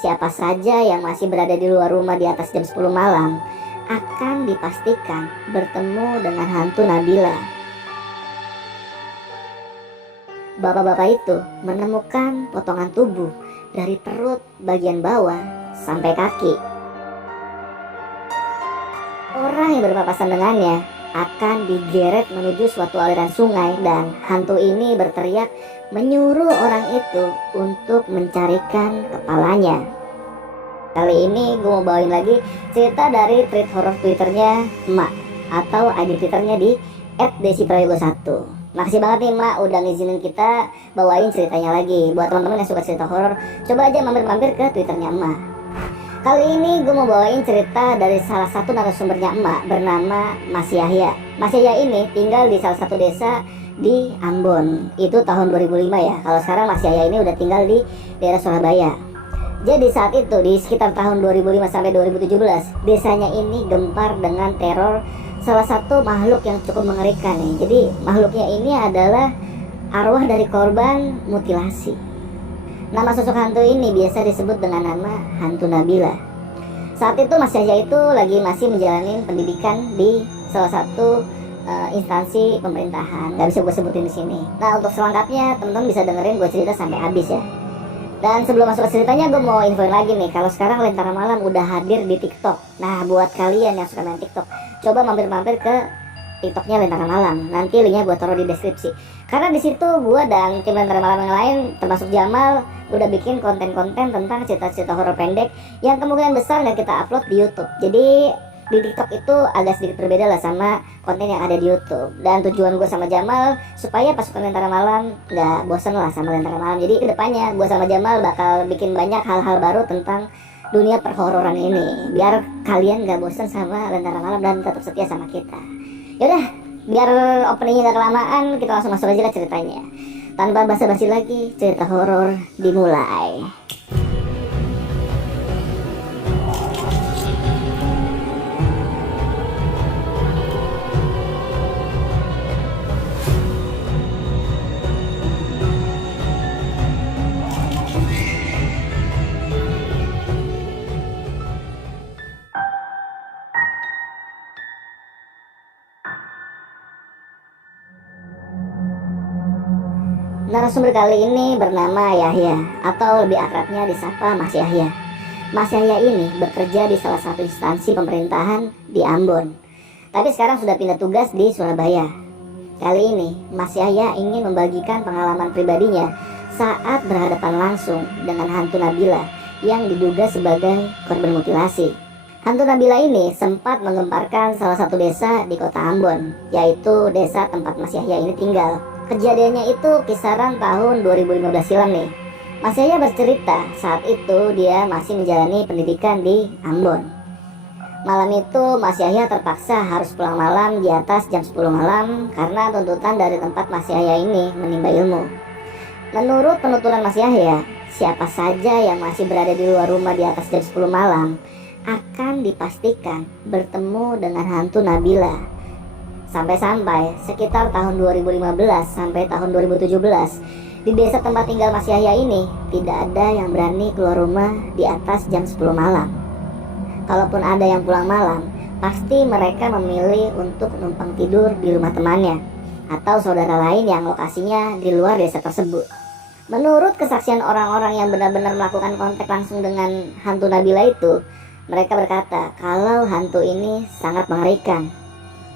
siapa saja yang masih berada di luar rumah di atas jam 10 malam akan dipastikan bertemu dengan hantu Nabila. Bapak-bapak itu menemukan potongan tubuh dari perut bagian bawah sampai kaki. Orang yang berpapasan dengannya akan digeret menuju suatu aliran sungai dan hantu ini berteriak menyuruh orang itu untuk mencarikan kepalanya. Kali ini gue mau bawain lagi cerita dari tweet horor Twitternya Emak atau ID Twitternya di @desiprayogo1. Makasih banget nih Emak udah ngizinin kita bawain ceritanya lagi. Buat teman-teman yang suka cerita horor, coba aja mampir-mampir ke Twitternya Emak. Kali ini gue mau bawain cerita dari salah satu narasumbernya Emak bernama Mas Yahya. Mas Yahya ini tinggal di salah satu desa di Ambon. Itu tahun 2005 ya. Kalau sekarang Mas Yahya ini udah tinggal di daerah Surabaya. Jadi saat itu di sekitar tahun 2005 sampai 2017, desanya ini gempar dengan teror salah satu makhluk yang cukup mengerikan nih. Jadi makhluknya ini adalah arwah dari korban mutilasi. Nama sosok hantu ini biasa disebut dengan nama hantu Nabila. Saat itu Mas Yahya itu masih menjalani pendidikan di salah satu instansi pemerintahan. Gak bisa gue sebutin di sini. Nah, untuk selengkapnya teman-teman bisa dengerin gue cerita sampai habis ya. Dan sebelum masuk ke ceritanya, gue mau infoin lagi nih, kalau sekarang Lentera Malam udah hadir di TikTok. Nah, buat kalian yang suka main TikTok, coba mampir-mampir ke TikToknya Lentera Malam. Nanti linknya gue taruh di deskripsi. Karena di situ gue dan tim Lentera Malam yang lain, termasuk Jamal, udah bikin konten-konten tentang cerita-cerita horor pendek yang kemungkinan besar nggak kita upload di YouTube. Jadi di TikTok itu agak sedikit berbeda lah sama konten yang ada di YouTube. Dan tujuan gue sama Jamal supaya pasukan Lentera Malam nggak bosan lah sama Lentera Malam. Jadi kedepannya gue sama Jamal bakal bikin banyak hal-hal baru tentang dunia perhororan ini, biar kalian nggak bosan sama Lentera Malam dan tetap setia sama kita. Yaudah, biar openingnya nggak kelamaan, kita langsung masuk aja lah ceritanya. Tanpa basa-basi lagi, cerita horor dimulai. Narasumber kali ini bernama Yahya, atau lebih akrabnya disapa Mas Yahya. Mas Yahya ini bekerja di salah satu instansi pemerintahan di Ambon, tapi sekarang sudah pindah tugas di Surabaya. Kali ini Mas Yahya ingin membagikan pengalaman pribadinya saat berhadapan langsung dengan hantu Nabila yang diduga sebagai korban mutilasi. Hantu Nabila ini sempat menggemparkan salah satu desa di kota Ambon, yaitu desa tempat Mas Yahya ini tinggal. Kejadiannya itu kisaran tahun 2015 silam nih. Mas Yahya bercerita saat itu dia masih menjalani pendidikan di Ambon. Malam itu Mas Yahya terpaksa harus pulang malam di atas jam 10 malam karena tuntutan dari tempat Mas Yahya ini menimba ilmu. Menurut penuturan Mas Yahya, siapa saja yang masih berada di luar rumah di atas jam 10 malam akan dipastikan bertemu dengan hantu Nabila. Sampai-sampai sekitar tahun 2015 sampai tahun 2017 di desa tempat tinggal Mas Yahya ini tidak ada yang berani keluar rumah di atas jam 10 malam. Kalaupun ada yang pulang malam, pasti mereka memilih untuk numpang tidur di rumah temannya atau saudara lain yang lokasinya di luar desa tersebut. Menurut kesaksian orang-orang yang benar-benar melakukan kontak langsung dengan hantu Nabila itu, mereka berkata kalau hantu ini sangat mengerikan,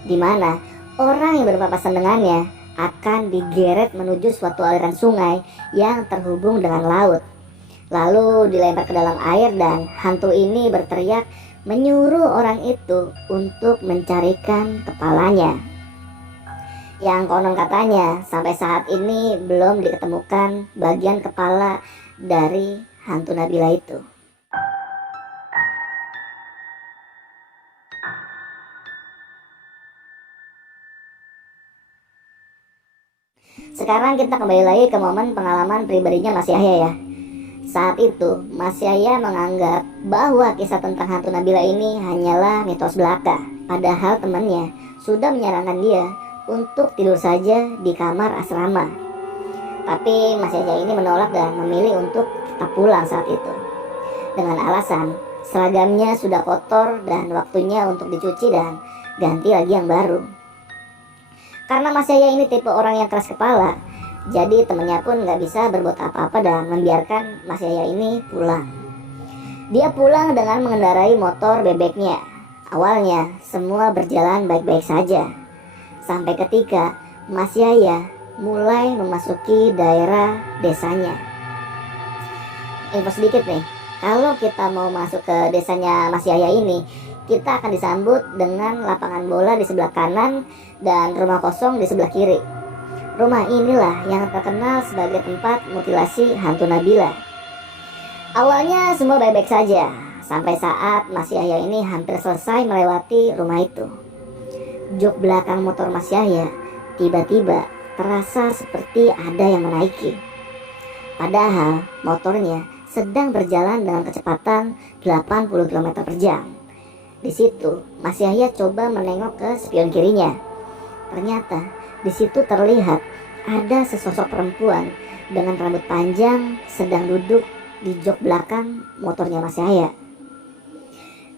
di mana orang yang berpapasan dengannya akan digeret menuju suatu aliran sungai yang terhubung dengan laut. Lalu dilempar ke dalam air dan hantu ini berteriak menyuruh orang itu untuk mencarikan kepalanya. Yang konon katanya sampai saat ini belum diketemukan bagian kepala dari hantu Nabila itu. Sekarang kita kembali lagi ke momen pengalaman pribadinya Mas Yahya ya. Saat itu Mas Yahya menganggap bahwa kisah tentang hantu Nabila ini hanyalah mitos belaka. Padahal temannya sudah menyarankan dia untuk tidur saja di kamar asrama. Tapi Mas Yahya ini menolak dan memilih untuk tetap pulang saat itu. dengan alasan seragamnya sudah kotor dan waktunya untuk dicuci dan ganti lagi yang baru. Karena Mas Yaya ini tipe orang yang keras kepala, jadi temennya pun gak bisa berbuat apa-apa dan membiarkan Mas Yaya ini pulang. Dia pulang dengan mengendarai motor bebeknya. Awalnya semua berjalan baik-baik saja, sampai ketika Mas Yaya mulai memasuki daerah desanya. Info sedikit nih, kalau kita mau masuk ke desanya Mas Yaya ini, kita akan disambut dengan lapangan bola di sebelah kanan dan rumah kosong di sebelah kiri. Rumah inilah yang terkenal sebagai tempat mutilasi hantu Nabila. Awalnya semua baik-baik saja, sampai saat Mas Yahya ini hampir selesai melewati rumah itu. Jok belakang motor Mas Yahya tiba-tiba terasa seperti ada yang menaiki. Padahal motornya sedang berjalan dengan kecepatan 80 km per jam. Di situ Mas Yahya coba menengok ke spion kirinya. Ternyata di situ terlihat ada sesosok perempuan dengan rambut panjang sedang duduk di jok belakang motornya Mas Yahya.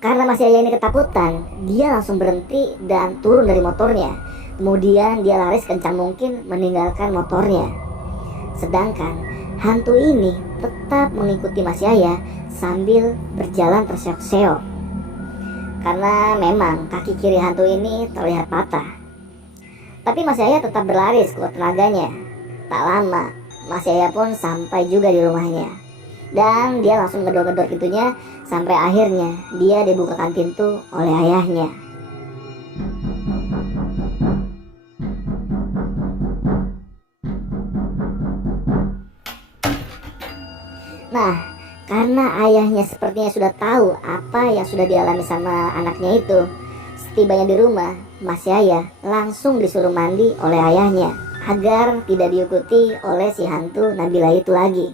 Karena Mas Yahya ini ketakutan, dia langsung berhenti dan turun dari motornya. Kemudian dia lari sekencang mungkin meninggalkan motornya. Sedangkan hantu ini tetap mengikuti Mas Yahya sambil berjalan terseok-seok. Karena memang kaki kiri hantu ini terlihat patah. Tapi Mas Yahya tetap berlari sekuat tenaganya. Tak lama, Mas Yahya pun sampai juga di rumahnya. Dan dia langsung ngedor-ngedor pintunya sampai akhirnya dia dibukakan pintu oleh ayahnya. Nah, karena ayahnya sepertinya sudah tahu apa yang sudah dialami sama anaknya itu, setibanya di rumah, Mas Yahya langsung disuruh mandi oleh ayahnya agar tidak diikuti oleh si hantu Nabila itu lagi.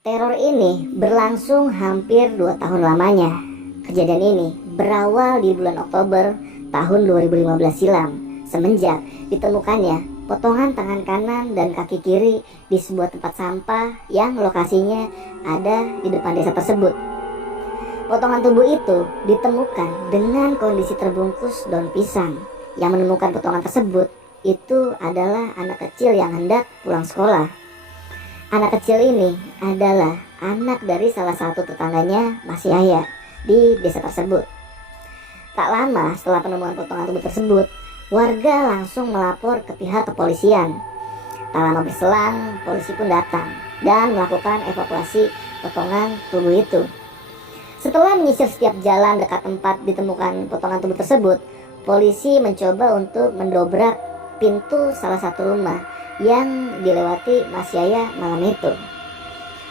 Teror ini berlangsung hampir 2 tahun lamanya. Kejadian ini berawal di bulan Oktober tahun 2015 silam, semenjak ditemukannya potongan tangan kanan dan kaki kiri di sebuah tempat sampah yang lokasinya ada di depan desa tersebut. Potongan tubuh itu ditemukan dengan kondisi terbungkus daun pisang. Yang menemukan potongan tersebut itu adalah anak kecil yang hendak pulang sekolah. Anak kecil ini adalah anak dari salah satu tetangganya Mas Yahya di desa tersebut. Tak lama setelah penemuan potongan tubuh tersebut, warga langsung melapor ke pihak kepolisian. Tak lama berselang, polisi pun datang dan melakukan evakuasi potongan tubuh itu. Setelah menyisir setiap jalan dekat tempat ditemukan potongan tubuh tersebut, polisi mencoba untuk mendobrak pintu salah satu rumah yang dilewati Mas Yahya malam itu.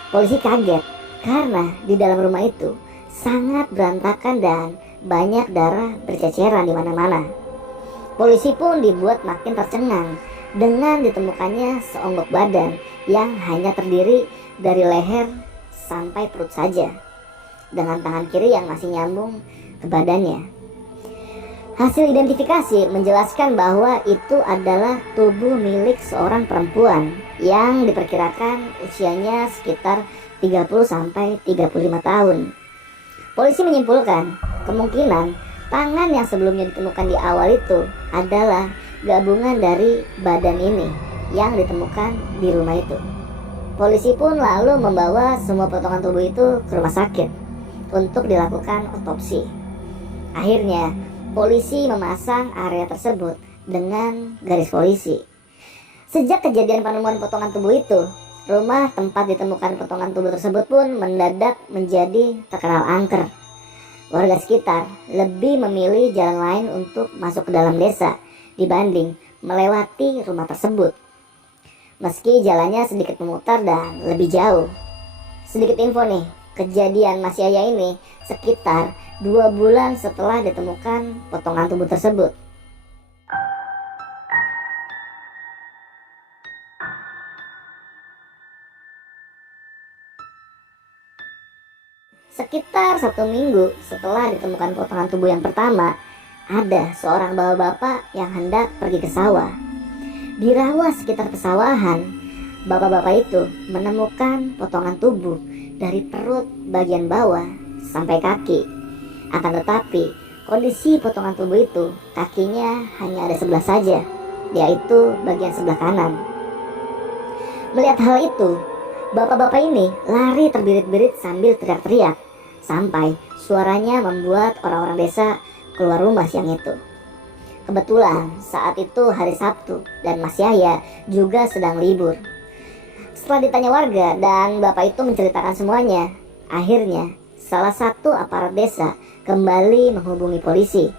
Polisi kaget karena di dalam rumah itu sangat berantakan dan banyak darah berceceran di mana-mana. Polisi pun dibuat makin tercengang dengan ditemukannya seonggok badan yang hanya terdiri dari leher sampai perut saja, dengan tangan kiri yang masih nyambung ke badannya. Hasil identifikasi menjelaskan bahwa itu adalah tubuh milik seorang perempuan yang diperkirakan usianya sekitar 30-35 tahun. Polisi menyimpulkan kemungkinan tangan yang sebelumnya ditemukan di awal itu adalah gabungan dari badan ini yang ditemukan di rumah itu. Polisi pun lalu membawa semua potongan tubuh itu ke rumah sakit untuk dilakukan otopsi. Akhirnya polisi memasang area tersebut dengan garis polisi. Sejak kejadian penemuan potongan tubuh itu, rumah tempat ditemukan potongan tubuh tersebut pun mendadak menjadi terkenal angker. Warga sekitar lebih memilih jalan lain untuk masuk ke dalam desa dibanding melewati rumah tersebut. Meski jalannya sedikit memutar dan lebih jauh. Sedikit info nih, kejadian Mas Yahya ini sekitar 2 bulan setelah ditemukan potongan tubuh tersebut. Sekitar 1 minggu setelah ditemukan potongan tubuh yang pertama, ada seorang bapak-bapak yang hendak pergi ke sawah. Di rawa sekitar pesawahan, bapak-bapak itu menemukan potongan tubuh dari perut bagian bawah sampai kaki. Akan tetapi, kondisi potongan tubuh itu kakinya hanya ada sebelah saja, yaitu bagian sebelah kanan. Melihat hal itu, bapak-bapak ini lari terbirit-birit sambil teriak-teriak, sampai suaranya membuat orang-orang desa keluar rumah siang itu. Kebetulan saat itu hari Sabtu dan Mas Yahya juga sedang libur. Setelah ditanya warga dan bapak itu menceritakan semuanya, akhirnya salah satu aparat desa kembali menghubungi polisi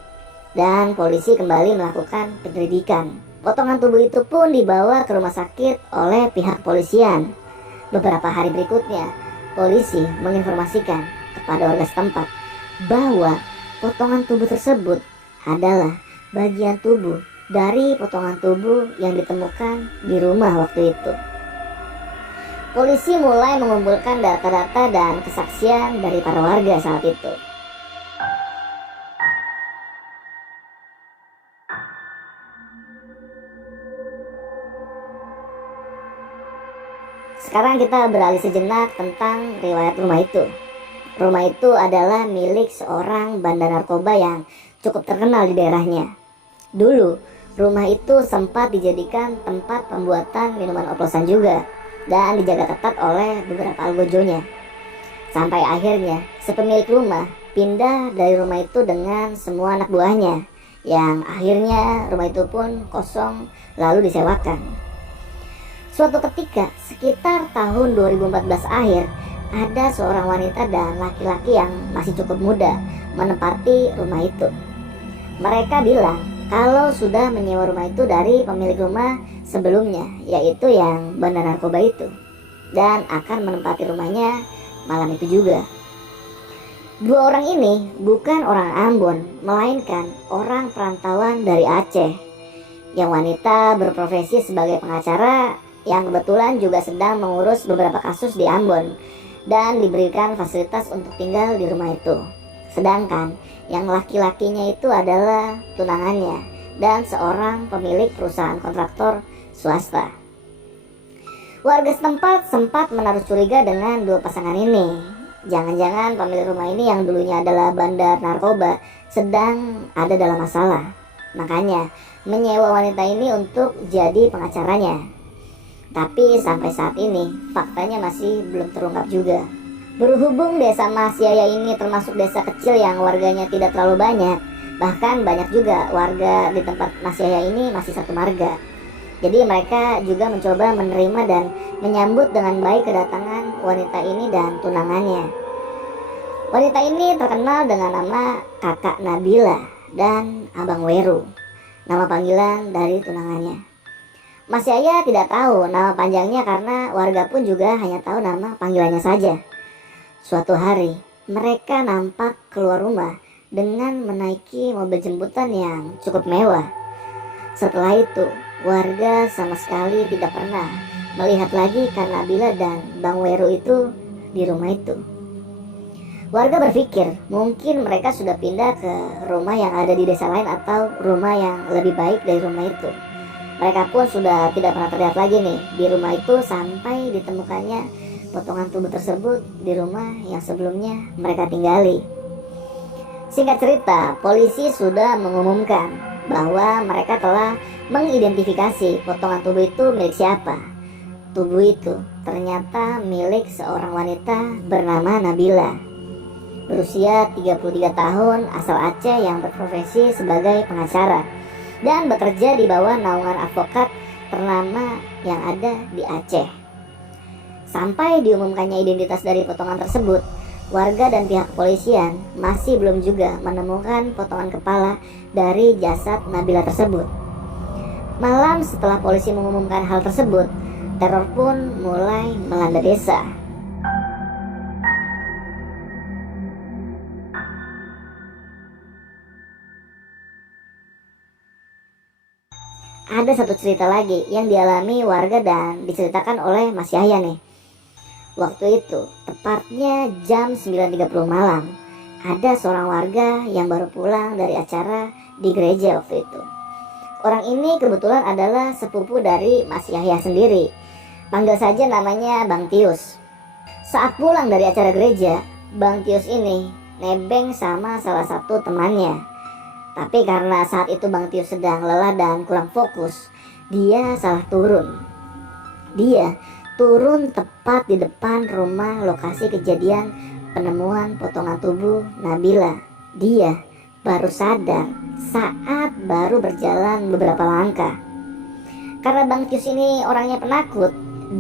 dan polisi kembali melakukan penyelidikan. Potongan tubuh itu pun dibawa ke rumah sakit oleh pihak kepolisian. Beberapa hari berikutnya, polisi menginformasikan kepada warga setempat bahwa potongan tubuh tersebut adalah bagian tubuh dari potongan tubuh yang ditemukan di rumah waktu itu. Polisi mulai mengumpulkan data-data dan kesaksian dari para warga saat itu. Sekarang kita beralih sejenak tentang riwayat rumah itu. Rumah itu adalah milik seorang bandar narkoba yang cukup terkenal di daerahnya. Dulu, rumah itu sempat dijadikan tempat pembuatan minuman oplosan juga dan dijaga ketat oleh beberapa algojonya. Sampai akhirnya, sepemilik rumah pindah dari rumah itu dengan semua anak buahnya, yang akhirnya rumah itu pun kosong lalu disewakan. Suatu ketika, sekitar tahun 2014 akhir, ada seorang wanita dan laki-laki yang masih cukup muda menempati rumah itu. Mereka bilang kalau sudah menyewa rumah itu dari pemilik rumah sebelumnya, yaitu yang bandar narkoba itu, dan akan menempati rumahnya malam itu juga. Dua orang ini bukan orang Ambon, melainkan orang perantauan dari Aceh. Yang wanita berprofesi sebagai pengacara yang kebetulan juga sedang mengurus beberapa kasus di Ambon dan diberikan fasilitas untuk tinggal di rumah itu. Sedangkan yang laki-lakinya itu adalah tunangannya dan seorang pemilik perusahaan kontraktor swasta. Warga setempat sempat menaruh curiga dengan dua pasangan ini. Jangan-jangan pemilik rumah ini yang dulunya adalah bandar narkoba sedang ada dalam masalah. Makanya menyewa wanita ini untuk jadi pengacaranya. Tapi sampai saat ini faktanya masih belum terungkap juga. Berhubung desa Mas Yahya ini termasuk desa kecil yang warganya tidak terlalu banyak, bahkan banyak juga warga di tempat Mas Yahya ini masih satu marga. Jadi mereka juga mencoba menerima dan menyambut dengan baik kedatangan wanita ini dan tunangannya. Wanita ini terkenal dengan nama Kakak Nabila dan Abang Weru, nama panggilan dari tunangannya. Mas Yahya tidak tahu nama panjangnya karena warga pun juga hanya tahu nama panggilannya saja. Suatu hari, mereka nampak keluar rumah dengan menaiki mobil jemputan yang cukup mewah. Setelah itu, warga sama sekali tidak pernah melihat lagi Kak Nabila dan Bang Weru itu di rumah itu. Warga berpikir mungkin mereka sudah pindah ke rumah yang ada di desa lain atau rumah yang lebih baik dari rumah itu. Mereka pun sudah tidak pernah terlihat lagi nih di rumah itu sampai ditemukannya potongan tubuh tersebut di rumah yang sebelumnya mereka tinggali. Singkat cerita, polisi sudah mengumumkan bahwa mereka telah mengidentifikasi potongan tubuh itu milik siapa. Tubuh itu ternyata milik seorang wanita bernama Nabila, berusia 33 tahun, asal Aceh yang berprofesi sebagai pengacara dan bekerja di bawah naungan advokat ternama yang ada di Aceh. Sampai diumumkannya identitas dari potongan tersebut, warga dan pihak kepolisian masih belum juga menemukan potongan kepala dari jasad Nabila tersebut. Malam setelah polisi mengumumkan hal tersebut, teror pun mulai melanda desa. Ada satu cerita lagi yang dialami warga dan diceritakan oleh Mas Yahya nih. Waktu itu, tepatnya jam 9.30 malam, ada seorang warga yang baru pulang dari acara di gereja waktu itu. Orang ini kebetulan adalah sepupu dari Mas Yahya sendiri. Panggil saja namanya Bang Tius. Saat pulang dari acara gereja, Bang Tius ini nebeng sama salah satu temannya. Tapi karena saat itu Bang Tius sedang lelah dan kurang fokus, dia salah turun. Dia turun tepat di depan rumah lokasi kejadian penemuan potongan tubuh Nabila. Dia baru sadar saat baru berjalan beberapa langkah. Karena Bang Tius ini orangnya penakut,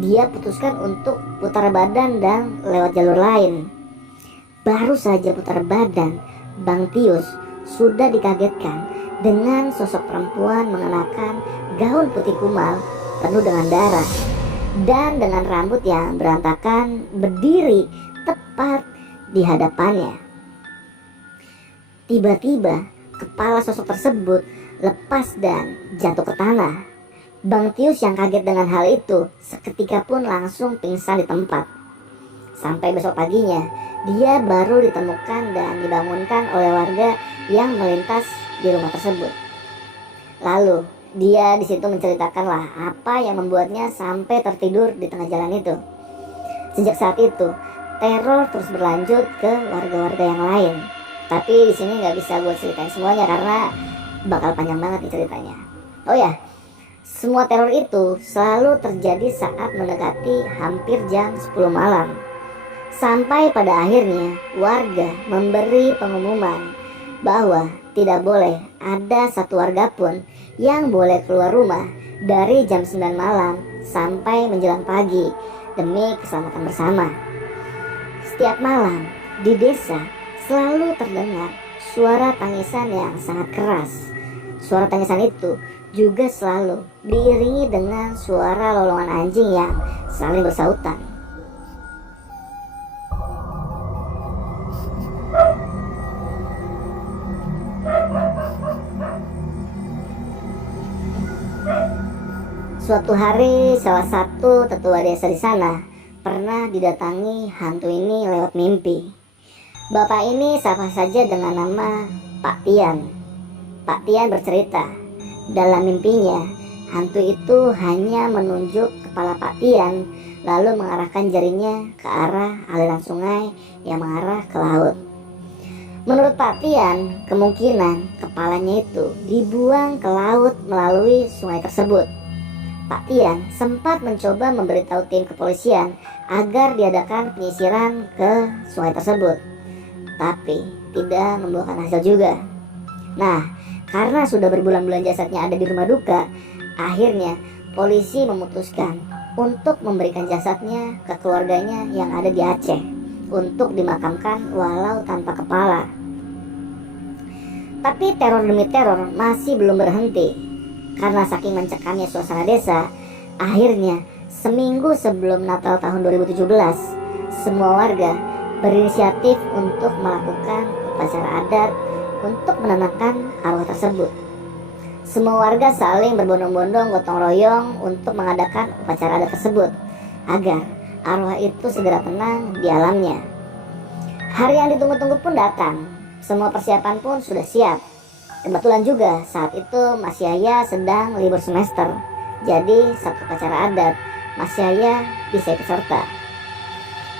dia putuskan untuk putar badan dan lewat jalur lain. Baru saja putar badan, Bang Tius sudah dikagetkan dengan sosok perempuan mengenakan gaun putih kumal penuh dengan darah dan dengan rambut yang berantakan berdiri tepat di hadapannya. Tiba-tiba kepala sosok tersebut lepas dan jatuh ke tanah. Bang Tius yang kaget dengan hal itu seketika pun langsung pingsan di tempat. Sampai besok paginya dia baru ditemukan dan dibangunkan oleh warga yang melintas di rumah tersebut. Lalu dia di situ menceritakanlah apa yang membuatnya sampai tertidur di tengah jalan itu. Sejak saat itu teror terus berlanjut ke warga-warga yang lain. Tapi di sini nggak bisa gue ceritain semuanya karena bakal panjang banget nih ceritanya. Oh ya, semua teror itu selalu terjadi saat mendekati hampir jam 10 malam. Sampai pada akhirnya warga memberi pengumuman bahwa tidak boleh ada satu warga pun yang boleh keluar rumah dari jam 9 malam sampai menjelang pagi demi keselamatan bersama. Setiap malam di desa selalu terdengar suara tangisan yang sangat keras. Suara tangisan itu juga selalu diiringi dengan suara lolongan anjing yang saling bersautan. Suatu hari salah satu tetua desa di sana pernah didatangi hantu ini lewat mimpi. Bapak ini sapa saja dengan nama Pak Tian. Pak Tian bercerita, dalam mimpinya hantu itu hanya menunjuk kepala Pak Tian lalu mengarahkan jarinya ke arah aliran sungai yang mengarah ke laut. Menurut Pak Tian, kemungkinan kepalanya itu dibuang ke laut melalui sungai tersebut. Pak Tian sempat mencoba memberitahu tim kepolisian agar diadakan penyisiran ke sungai tersebut, tapi tidak membuahkan hasil juga. Nah, karena sudah berbulan-bulan jasadnya ada di rumah duka, akhirnya polisi memutuskan untuk memberikan jasadnya ke keluarganya yang ada di Aceh untuk dimakamkan walau tanpa kepala. Tapi teror demi teror masih belum berhenti. Karena saking mencekamnya suasana desa, akhirnya seminggu sebelum Natal tahun 2017, semua warga berinisiatif untuk melakukan upacara adat untuk menenangkan arwah tersebut. Semua warga saling berbondong-bondong gotong royong untuk mengadakan upacara adat tersebut agar arwah itu segera tenang di alamnya. Hari yang ditunggu-tunggu pun datang. Semua persiapan pun sudah siap. Kebetulan juga saat itu Mas Yahya sedang libur semester. Jadi saat upacara adat, Mas Yahya bisa ikut serta.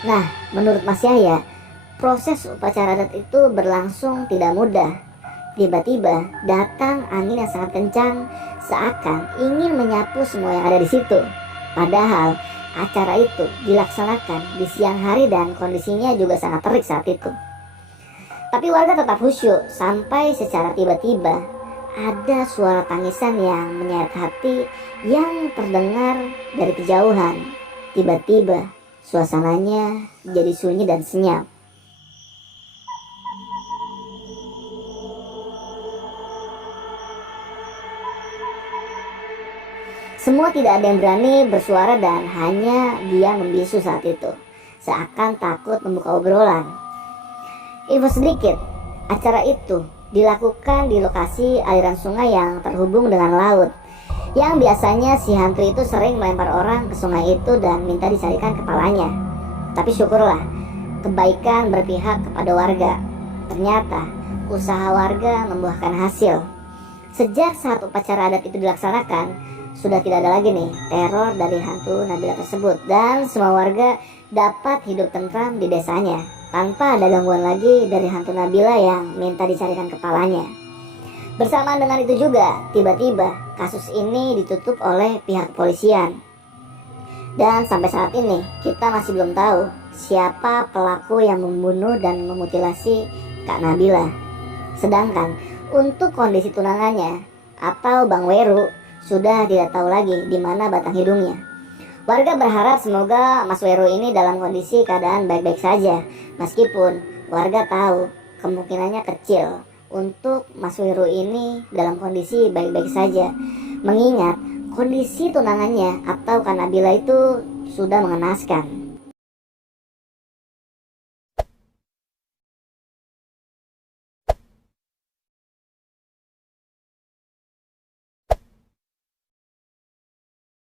Nah, menurut Mas Yahya, proses upacara adat itu berlangsung tidak mudah. Tiba-tiba datang angin yang sangat kencang, seakan ingin menyapu semua yang ada di situ. Padahal acara itu dilaksanakan di siang hari dan kondisinya juga sangat terik saat itu. Tapi warga tetap khusyuk sampai secara tiba-tiba ada suara tangisan yang menyayat hati yang terdengar dari kejauhan. Tiba-tiba suasananya jadi sunyi dan senyap. Semua tidak ada yang berani bersuara dan hanya dia membisu saat itu, seakan takut membuka obrolan. Info sedikit, acara itu dilakukan di lokasi aliran sungai yang terhubung dengan laut. Yang biasanya si hantu itu sering melempar orang ke sungai itu dan minta dicarikan kepalanya. Tapi syukurlah, kebaikan berpihak kepada warga. Ternyata usaha warga membuahkan hasil. Sejak saat upacara adat itu dilaksanakan, sudah tidak ada lagi nih teror dari hantu Nabila tersebut, dan semua warga dapat hidup tentram di desanya tanpa ada gangguan lagi dari hantu Nabila yang minta dicarikan kepalanya. Bersamaan dengan itu juga, tiba-tiba kasus ini ditutup oleh pihak kepolisian. Dan sampai saat ini kita masih belum tahu siapa pelaku yang membunuh dan memutilasi Kak Nabila. Sedangkan untuk kondisi tunangannya atau Bang Weru sudah tidak tahu lagi di mana batang hidungnya. Warga berharap semoga Mas Weru ini dalam kondisi keadaan baik-baik saja, meskipun warga tahu kemungkinannya kecil untuk Mas Weru ini dalam kondisi baik-baik saja, mengingat kondisi tunangannya atau Kak Nabila itu sudah mengenaskan.